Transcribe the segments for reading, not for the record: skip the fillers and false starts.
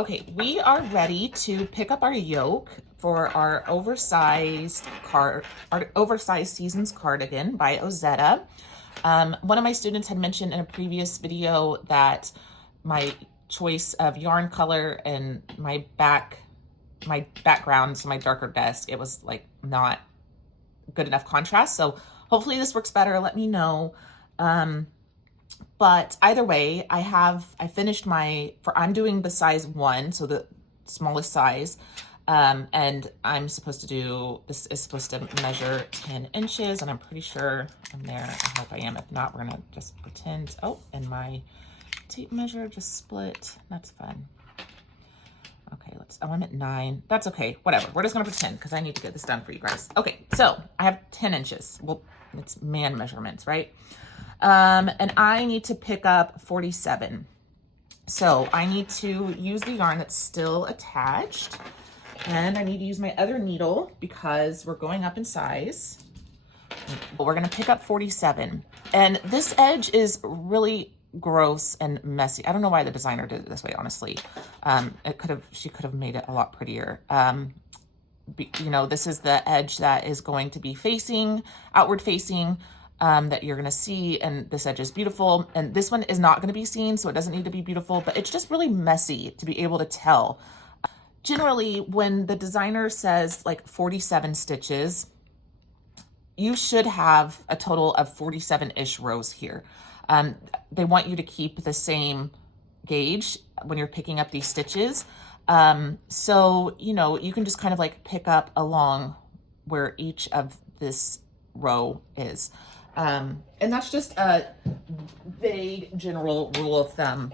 Okay, we are ready to pick up our yoke for our oversized seasons cardigan by Ozetta. One of my students had mentioned in a previous video that my choice of yarn color and my background, so my darker desk, it was like not good enough contrast. So hopefully this works better. Let me know. But either way, I finished I'm doing the size 1, so the smallest size. And this is supposed to measure 10 inches, and I'm pretty sure I'm there. I hope I am. If not, we're gonna just pretend. Oh, and my tape measure just split. That's fun. Okay, I'm at 9. That's okay, whatever. We're just gonna pretend because I need to get this done for you guys. Okay, so I have 10 inches. Well, it's man measurements, right? And I need to pick up 47. So I need to use the yarn that's still attached, and I need to use my other needle because we're going up in size, but we're gonna pick up 47. And this edge is really gross and messy. I don't know why the designer did it this way, honestly. She could have made it a lot prettier. This is the edge that is going to be outward facing, that you're gonna see, and this edge is beautiful, and this one is not gonna be seen, so it doesn't need to be beautiful, but it's just really messy to be able to tell. Generally, when the designer says like 47 stitches, you should have a total of 47-ish rows here. They want you to keep the same gauge when you're picking up these stitches. So, you can just kind of like pick up along where each of this row is. And that's just a vague general rule of thumb.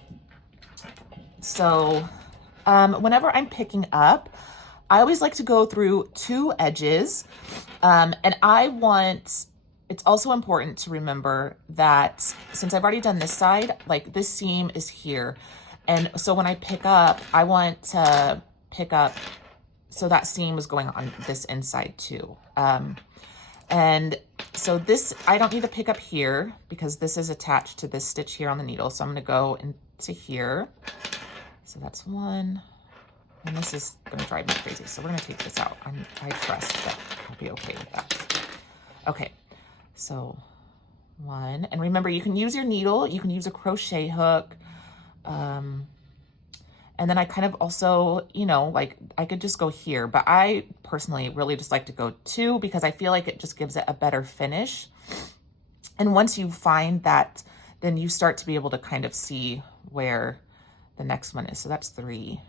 So whenever I'm picking up, I always like to go through 2 edges. And it's also important to remember that since I've already done this side, like this seam is here. And so when I pick up, I want to pick up so that seam is going on this inside too. And so this, I don't need to pick up here because this is attached to this stitch here on the needle. So I'm going to go into here. So that's 1. And this is going to drive me crazy. So we're going to take this out. I trust that I'll be okay with that. Okay. So 1. And remember, you can use your needle. You can use a crochet hook. And then I kind of also, like I could just go here, but I personally really just like to go 2 because I feel like it just gives it a better finish. And once you find that, then you start to be able to kind of see where the next one is. So that's 3,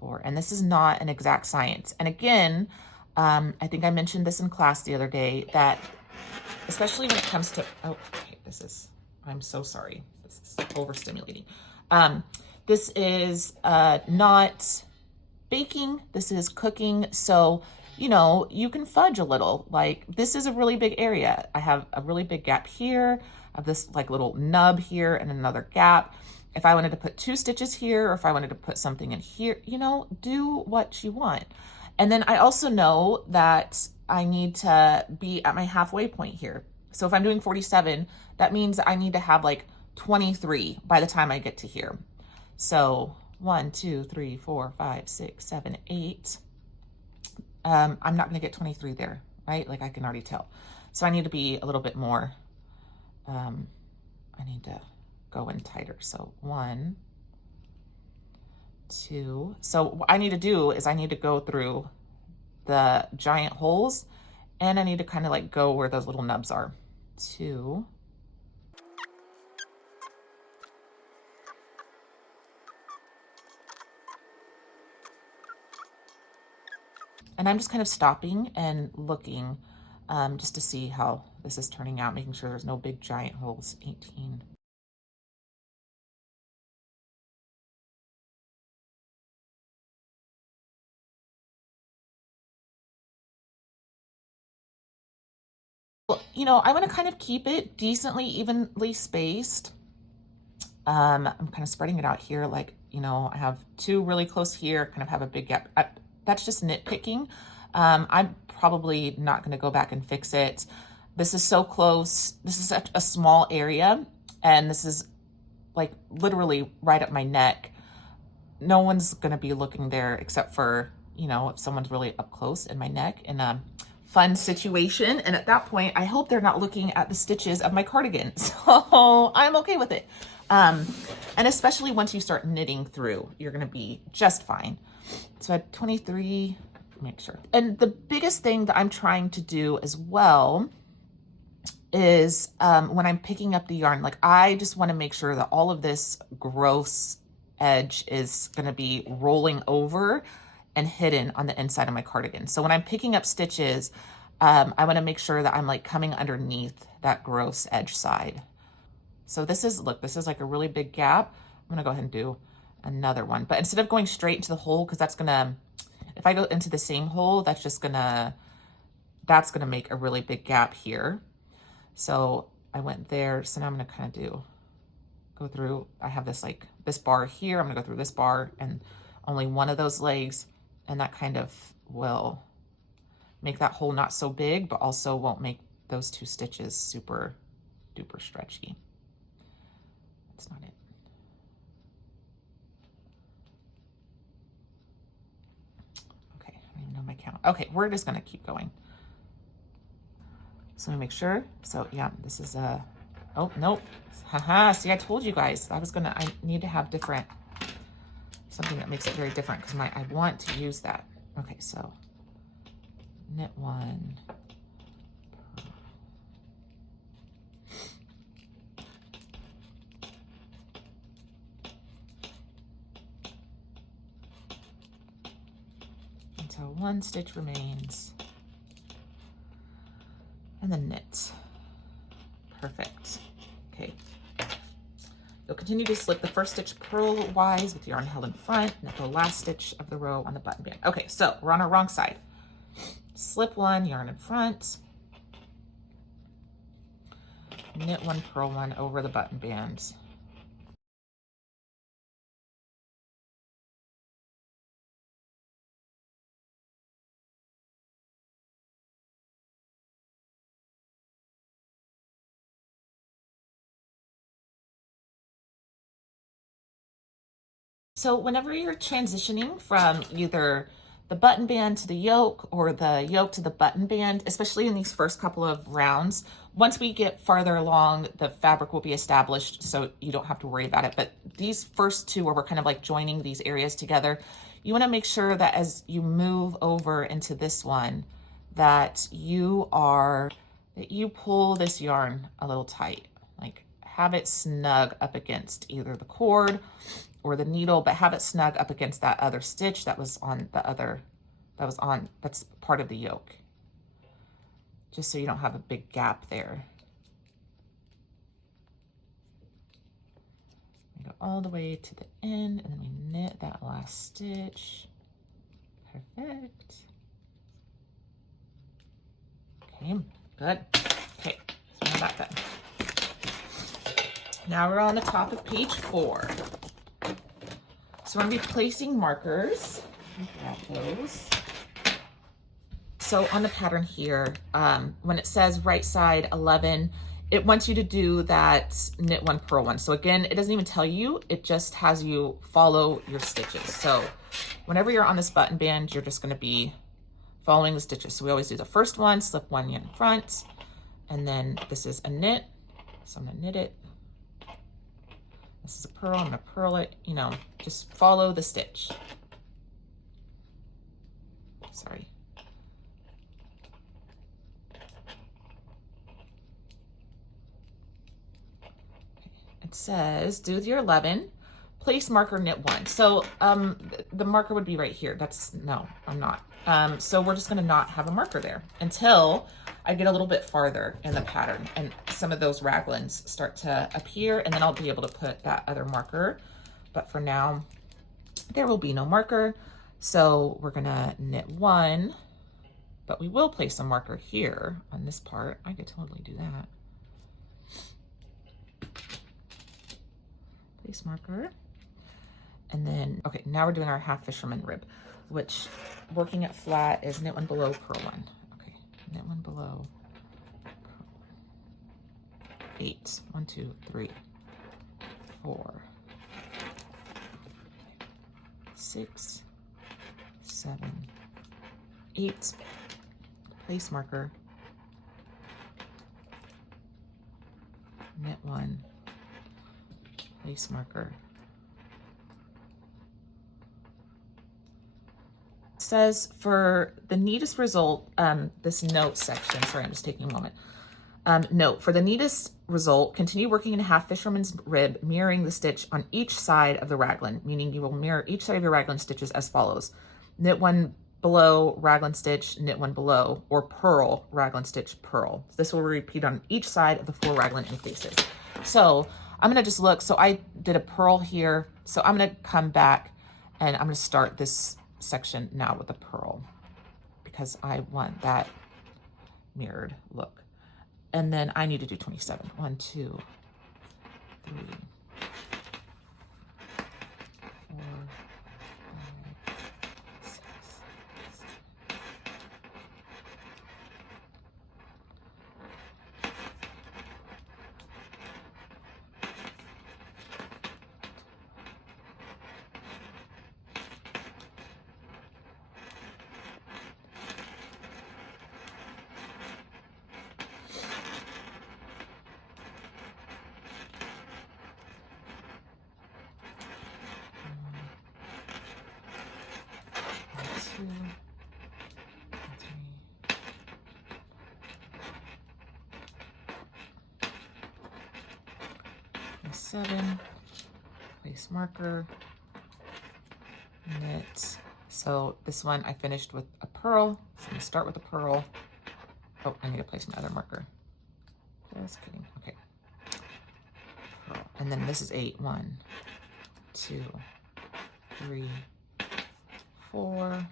4, and this is not an exact science. And again, I think I mentioned this in class the other day that especially when it comes to, I'm so sorry. This is overstimulating. This is not baking, this is cooking. So, you can fudge a little. Like this is a really big area. I have a really big gap here. I have this like little nub here and another gap. If I wanted to put 2 stitches here, or if I wanted to put something in here, do what you want. And then I also know that I need to be at my halfway point here. So if I'm doing 47, that means I need to have like 23 by the time I get to here. So 1, 2, 3, 4, 5, 6, 7, 8. I'm not going to get 23 there, right? Like I can already tell. So I need to be a little bit more, I need to go in tighter. So 1, 2. So what I need to do is I need to go through the giant holes, and I need to kind of like go where those little nubs are. 2. And I'm just kind of stopping and looking just to see how this is turning out, making sure there's no big giant holes. 18. I want to kind of keep it decently evenly spaced. I'm kind of spreading it out here. Like, I have 2 really close here, kind of have a big gap. That's just nitpicking. I'm probably not going to go back and fix it. This is so close. This is such a small area, and this is like literally right up my neck. no one's gonna be looking there except for, you know, if someone's really up close in my neck in a fun situation. And at that point, I hope they're not looking at the stitches of my cardigan. So I'm okay with it. And especially once you start knitting through, you're gonna be just fine. So I had 23, make sure. And the biggest thing that I'm trying to do as well is when I'm picking up the yarn, like I just want to make sure that all of this gross edge is going to be rolling over and hidden on the inside of my cardigan. So when I'm picking up stitches, I want to make sure that I'm like coming underneath that gross edge side. So this is, look, this is like a really big gap. I'm gonna go ahead and do another one, but instead of going straight into the hole, because that's gonna, if I go into the same hole, that's just gonna, that's gonna make a really big gap here. So I went there. So now I'm gonna kind of go through, I have this like this bar here. I'm gonna go through this bar and only one of those legs. And that kind of will make that hole not so big, but also won't make those two stitches super duper stretchy. That's not it. Okay, I don't even know my count. Okay, we're just gonna keep going. So let me make sure. So yeah, this is a, oh, nope. Haha, see, I told you guys, I need to have different, something that makes it very different because I want to use that. Okay, so knit one, until one stitch remains, and then knit. Perfect. Okay. You'll continue to slip the first stitch purlwise with yarn held in front, knit the last stitch of the row on the button band. Okay, so we're on our wrong side. Slip one, yarn in front, knit one, purl one over the button bands. So whenever you're transitioning from either the button band to the yoke or the yoke to the button band, especially in these first couple of rounds, once we get farther along, the fabric will be established, so you don't have to worry about it. But these first two where we're kind of like joining these areas together, you want to make sure that as you move over into this one, that you pull this yarn a little tight, like have it snug up against either the cord or the needle, but have it snug up against that other stitch that was on the other, that's part of the yoke. Just so you don't have a big gap there. We go all the way to the end and then we knit that last stitch. Perfect. Okay, good. Okay, so now that done. Now we're on the top of page 4. So we're gonna be placing markers. Grab those. So on the pattern here, when it says right side 11, it wants you to do that knit one, purl one. So again, it doesn't even tell you, it just has you follow your stitches. So whenever you're on this button band, you're just gonna be following the stitches. So we always do the first one, slip one in front, and then this is a knit. So I'm gonna knit it. This is a purl, I'm gonna purl it, you know, just follow the stitch. Sorry. It says, do your 11, place marker, knit one. So the marker would be right here. No, I'm not. So we're just gonna not have a marker there until I get a little bit farther in the pattern and some of those raglans start to appear, and then I'll be able to put that other marker. But for now, there will be no marker. So we're gonna knit one, but we will place a marker here on this part. I could totally do that. Place marker. And then, okay, now we're doing our half fisherman rib, which working it flat is knit one below, purl one. Okay, knit one below, 8, 1, 2, 3, 4. 6, 7, 8, place marker, knit 1, place marker. It says for the neatest result, this note section, sorry, I'm just taking a moment. Note, for the neatest result, continue working in a half fisherman's rib, mirroring the stitch on each side of the raglan, meaning you will mirror each side of your raglan stitches as follows. Knit 1 below, raglan stitch, knit 1 below, or purl, raglan stitch, purl. This will repeat on each side of the 4 raglan increases. So I'm gonna just look, so I did a purl here, so I'm gonna come back and I'm gonna start this section now with a purl because I want that mirrored look. And then I need to do 27. 1, 2, 3, 4, 5, 6, 7. Seven, place marker, knit. So this one I finished with a purl. So I'm gonna start with a purl. Oh, I need to place my other marker. Just kidding. Okay. Purl. And then this is 8. 1, 2, 3, 4,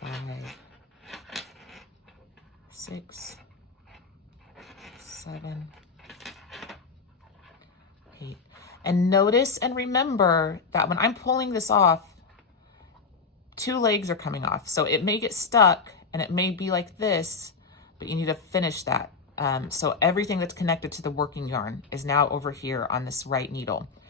5, 6, 7, 8. And notice and remember that when I'm pulling this off, 2 legs are coming off. So it may get stuck and it may be like this, but you need to finish that. So everything that's connected to the working yarn is now over here on this right needle.